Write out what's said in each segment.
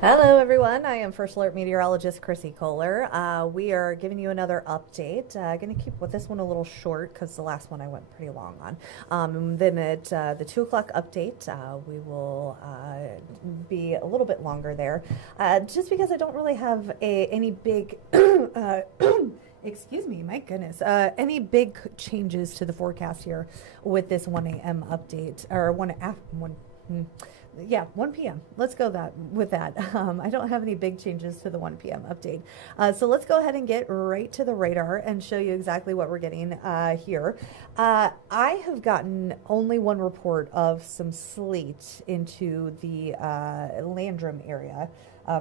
Hello, everyone. I am First Alert Meteorologist Chrissy Kohler. We are giving you another update. Going to keep with this one a little short because the last one I went pretty long on. Then at the 2 o'clock update, we will be a little bit longer there just because I don't really have any big. Excuse me, my goodness. Any big changes to the forecast here with this 1 a.m. update or 1 yeah, 1 p.m. Let's go with that. I don't have any big changes to the 1 p.m. update. So let's go ahead and get right to the radar and show you exactly what we're getting here. I have gotten only one report of some sleet into the Landrum area.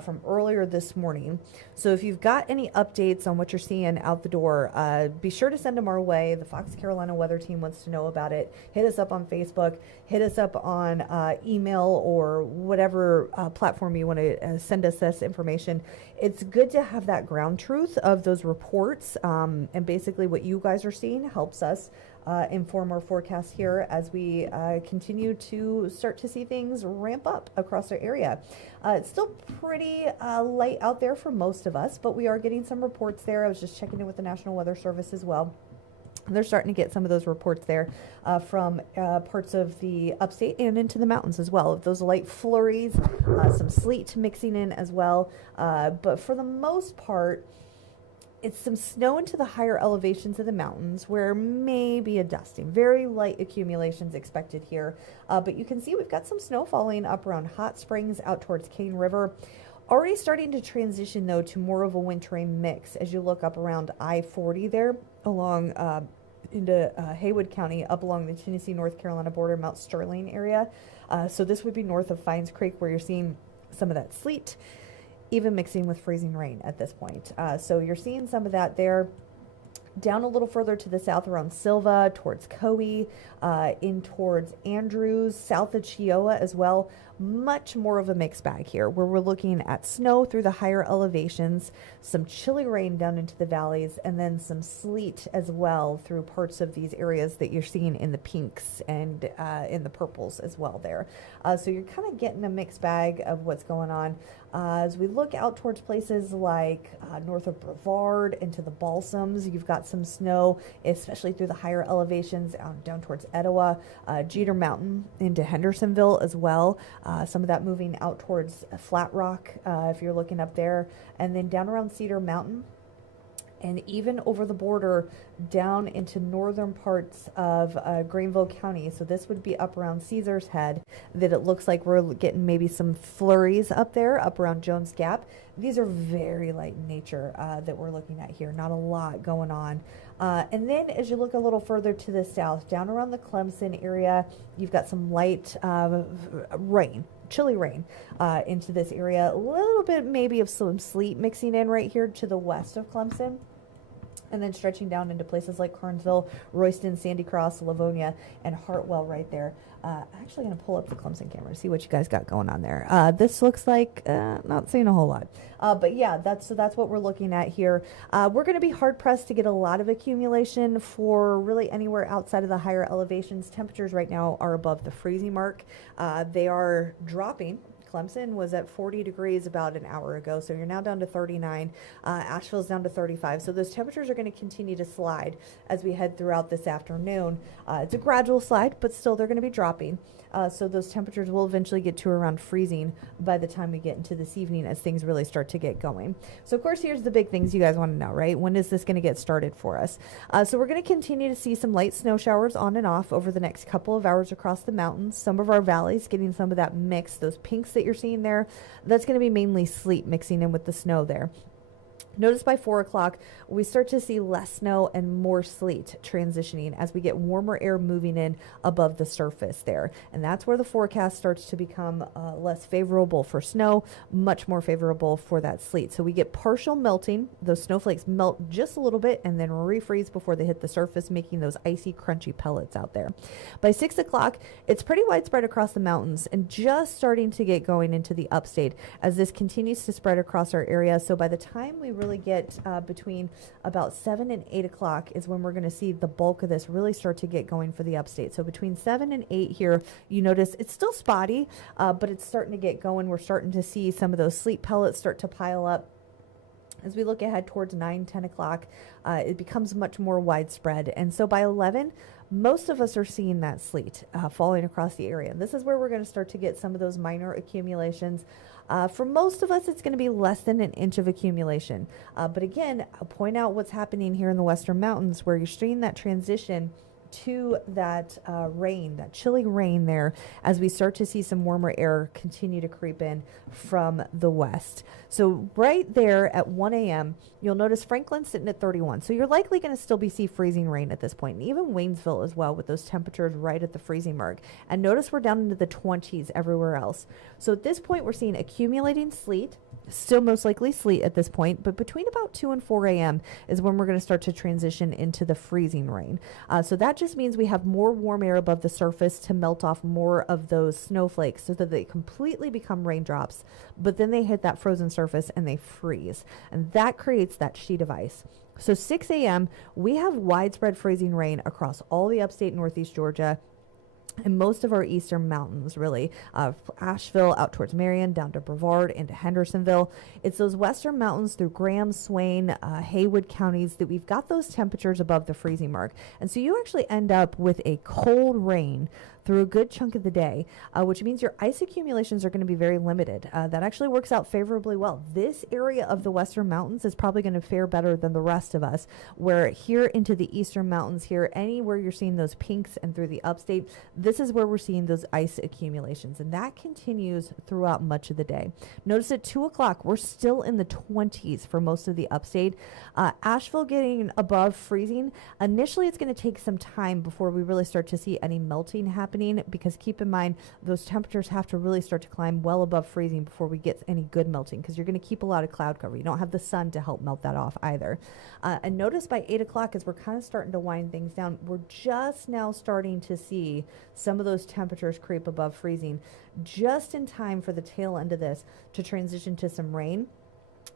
From earlier this morning. So if you've got any updates on what you're seeing out the door, be sure to send them our way. The Fox Carolina Weather Team wants to know about it. Hit us up on Facebook, hit us up on email or whatever platform you want to send us this information. It's good to have that ground truth of those reports, and basically what you guys are seeing helps us inform our forecast here as we continue to start to see things ramp up across our area. It's still pretty light out there for most of us, but we are getting some reports there. I was just checking in with the National Weather Service as well. They're starting to get some of those reports there from parts of the upstate and into the mountains as well. Those light flurries, some sleet mixing in as well. But for the most part, it's some snow into the higher elevations of the mountains where maybe a dusting. Very light accumulations expected here. But you can see we've got some snow falling up around Hot Springs out towards Cane River. Already starting to transition, though, to more of a wintry mix as you look up around I-40 there along into Haywood County, up along the Tennessee-North Carolina border, Mount Sterling area. So this would be north of Fines Creek where you're seeing some of that sleet, even mixing with freezing rain at this point. So you're seeing some of that there. Down a little further to the south around Silva, towards Coe, in towards Andrews, south of Chioa as well. Much more of a mixed bag here, where we're looking at snow through the higher elevations, some chilly rain down into the valleys, and then some sleet as well through parts of these areas that you're seeing in the pinks and in the purples as well there. So you're kind of getting a mixed bag of what's going on. As we look out towards places like north of Brevard into the Balsams, you've got some snow, especially through the higher elevations down towards Etowah, Jeter Mountain into Hendersonville as well. Some of that moving out towards Flat Rock if you're looking up there, and then down around Cedar Mountain, and even over the border down into northern parts of Greenville County. So this would be up around Caesar's Head, that it looks like we're getting maybe some flurries up there, up around Jones Gap. These are very light in nature that we're looking at here. Not a lot going on. And then as you look a little further to the south, down around the Clemson area, you've got some light rain. Chilly rain into this area. A little bit maybe of some sleet mixing in right here to the west of Clemson, and then stretching down into places like Carnesville, Royston, Sandy Cross, Livonia, and Hartwell right there. I'm actually going to pull up the Clemson camera to see what you guys got going on there. This looks like not seeing a whole lot. But yeah, that's what we're looking at here. We're going to be hard-pressed to get a lot of accumulation for really anywhere outside of the higher elevations. Temperatures right now are above the freezing mark. They are dropping. Clemson was at 40 degrees about an hour ago, so you're now down to 39. Asheville's down to 35. So those temperatures are going to continue to slide as we head throughout this afternoon. It's a gradual slide, but still they're going to be dropping. So those temperatures will eventually get to around freezing by the time we get into this evening as things really start to get going. So of course, here's the big things you guys want to know, right? When is this going to get started for us? So we're going to continue to see some light snow showers on and off over the next couple of hours across the mountains. Some of our valleys getting some of that mix, those pinks that you're seeing there, that's going to be mainly sleet mixing in with the snow there. Notice by 4 o'clock, we start to see less snow and more sleet transitioning as we get warmer air moving in above the surface there. And that's where the forecast starts to become less favorable for snow, much more favorable for that sleet. So we get partial melting. Those snowflakes melt just a little bit and then refreeze before they hit the surface, making those icy, crunchy pellets out there. By 6 o'clock, it's pretty widespread across the mountains and just starting to get going into the upstate as this continues to spread across our area. So by the time we really really get between about 7 and 8 o'clock is when we're going to see the bulk of this really start to get going for the upstate. So between 7 and 8 here, you notice it's still spotty, but it's starting to get going. We're starting to see some of those sleet pellets start to pile up. As we look ahead towards 9, 10 o'clock, it becomes much more widespread. And so by 11, most of us are seeing that sleet falling across the area. And this is where we're going to start to get some of those minor accumulations. For most of us, it's going to be less than an inch of accumulation. But again, I'll point out what's happening here in the Western Mountains where you're seeing that transition to that rain, that chilly rain there, as we start to see some warmer air continue to creep in from the west. So right there at 1 a.m., you'll notice Franklin's sitting at 31. So you're likely going to still be see freezing rain at this point, and even Waynesville as well with those temperatures right at the freezing mark. And notice we're down into the 20s everywhere else. So at this point, we're seeing accumulating sleet, still most likely sleet at this point, but between about 2 and 4 a.m. is when we're going to start to transition into the freezing rain. So that just means we have more warm air above the surface to melt off more of those snowflakes so that they completely become raindrops, but then they hit that frozen surface and they freeze. And that creates that sheet of ice. So 6 a.m., we have widespread freezing rain across all the upstate Northeast Georgia and most of our eastern mountains, really, Asheville out towards Marion, down to Brevard, into Hendersonville. It's those western mountains through Graham, Swain, Haywood counties that we've got those temperatures above the freezing mark. And so you actually end up with a cold rain through a good chunk of the day, which means your ice accumulations are going to be very limited. That actually works out favorably well. This area of the western mountains is probably going to fare better than the rest of us, where here into the eastern mountains here, anywhere you're seeing those pinks and through the upstate, this is where we're seeing those ice accumulations, and that continues throughout much of the day. Notice at 2 o'clock, we're still in the 20s for most of the upstate. Asheville getting above freezing. Initially, it's going to take some time before we really start to see any melting happening, because keep in mind, those temperatures have to really start to climb well above freezing before we get any good melting, because you're going to keep a lot of cloud cover. You don't have the sun to help melt that off either. And notice by 8 o'clock, as we're kind of starting to wind things down, we're just now starting to see some of those temperatures creep above freezing, just in time for the tail end of this to transition to some rain.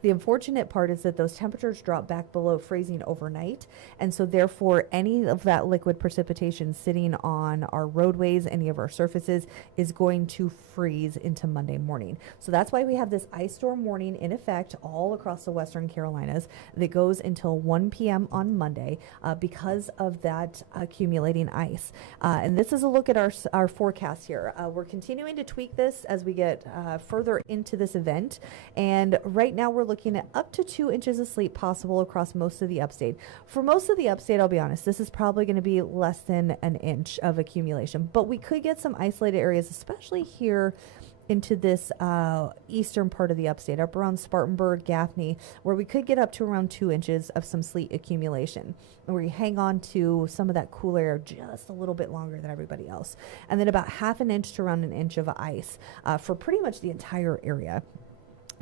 The unfortunate part is that those temperatures drop back below freezing overnight, and so therefore any of that liquid precipitation sitting on our roadways, any of our surfaces, is going to freeze into Monday morning. So that's why we have this ice storm warning in effect all across the Western Carolinas that goes until 1 p.m. on Monday because of that accumulating ice. And this is a look at our forecast here. We're continuing to tweak this as we get further into this event, and right now we're looking at up to 2 inches of sleet possible across most of the upstate. For most of the upstate, I'll be honest, this is probably going to be less than an inch of accumulation, but we could get some isolated areas, especially here into this eastern part of the upstate, up around Spartanburg, Gaffney, where we could get up to around 2 inches of some sleet accumulation, where you hang on to some of that cool air just a little bit longer than everybody else. And then about half an inch to around an inch of ice for pretty much the entire area.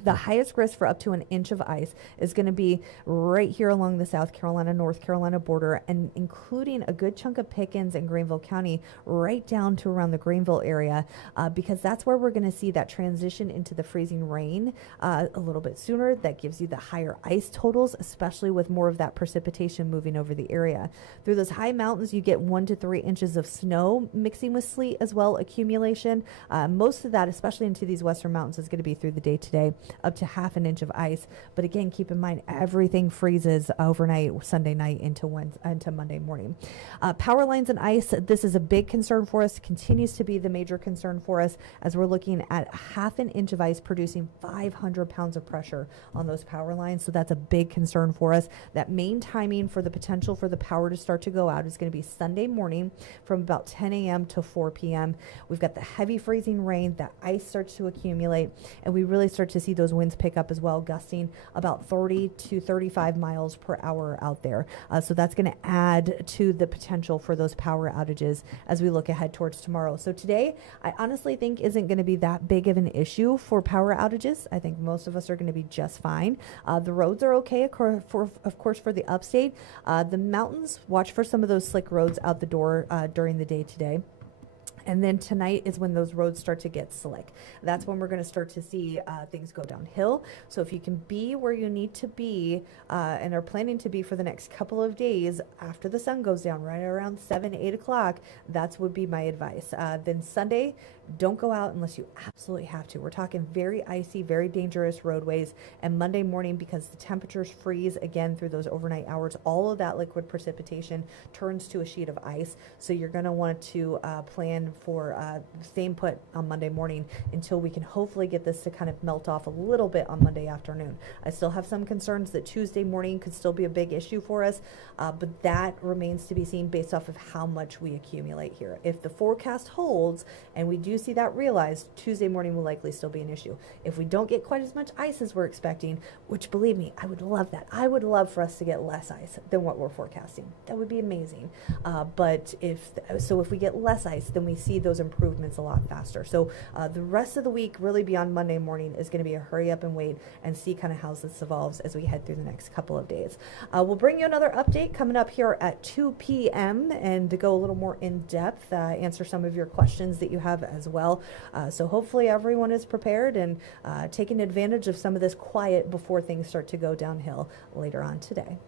The highest risk for up to an inch of ice is going to be right here along the South Carolina, North Carolina border, and including a good chunk of Pickens and Greenville County right down to around the Greenville area, because that's where we're going to see that transition into the freezing rain a little bit sooner. That gives you the higher ice totals, especially with more of that precipitation moving over the area. Through those high mountains, you get 1 to 3 inches of snow mixing with sleet as well, accumulation. Most of that, especially into these western mountains, is going to be through the day today, up to half an inch of ice. But again, keep in mind, everything freezes overnight, Sunday night into Monday morning. Power lines and ice, this is a big concern for us, continues to be the major concern for us, as we're looking at half an inch of ice producing 500 pounds of pressure on those power lines. So that's a big concern for us. That main timing for the potential for the power to start to go out is going to be Sunday morning from about 10 a.m. to 4 p.m. We've got the heavy freezing rain, that ice starts to accumulate, and we really start to see those winds pick up as well, gusting about 30 to 35 miles per hour out there. So that's going to add to the potential for those power outages as we look ahead towards tomorrow. So today, I honestly think isn't going to be that big of an issue for power outages. I think most of us are going to be just fine. The roads are okay, of course, for the upstate. The mountains, watch for some of those slick roads out the door during the day today. And then tonight is when those roads start to get slick. That's when we're going to start to see things go downhill. So if you can be where you need to be and are planning to be for the next couple of days after the sun goes down, right around 7, 8 o'clock, that would be my advice. Then Sunday, don't go out unless you absolutely have to. We're talking very icy, very dangerous roadways. And Monday morning, because the temperatures freeze again through those overnight hours, all of that liquid precipitation turns to a sheet of ice. So you're going to want to plan for staying put on Monday morning until we can hopefully get this to kind of melt off a little bit on Monday afternoon. I still have some concerns that Tuesday morning could still be a big issue for us, but that remains to be seen based off of how much we accumulate here. If the forecast holds and we do see that realized, Tuesday morning will likely still be an issue. If we don't get quite as much ice as we're expecting, which believe me, I would love that. I would love for us to get less ice than what we're forecasting. That would be amazing. But if we get less ice, then we see those improvements a lot faster. So the rest of the week, really beyond Monday morning, is going to be a hurry up and wait and see kind of how this evolves as we head through the next couple of days. We'll bring you another update coming up here at 2 p.m. and to go a little more in depth, answer some of your questions that you have as well. So hopefully everyone is prepared and taking advantage of some of this quiet before things start to go downhill later on today.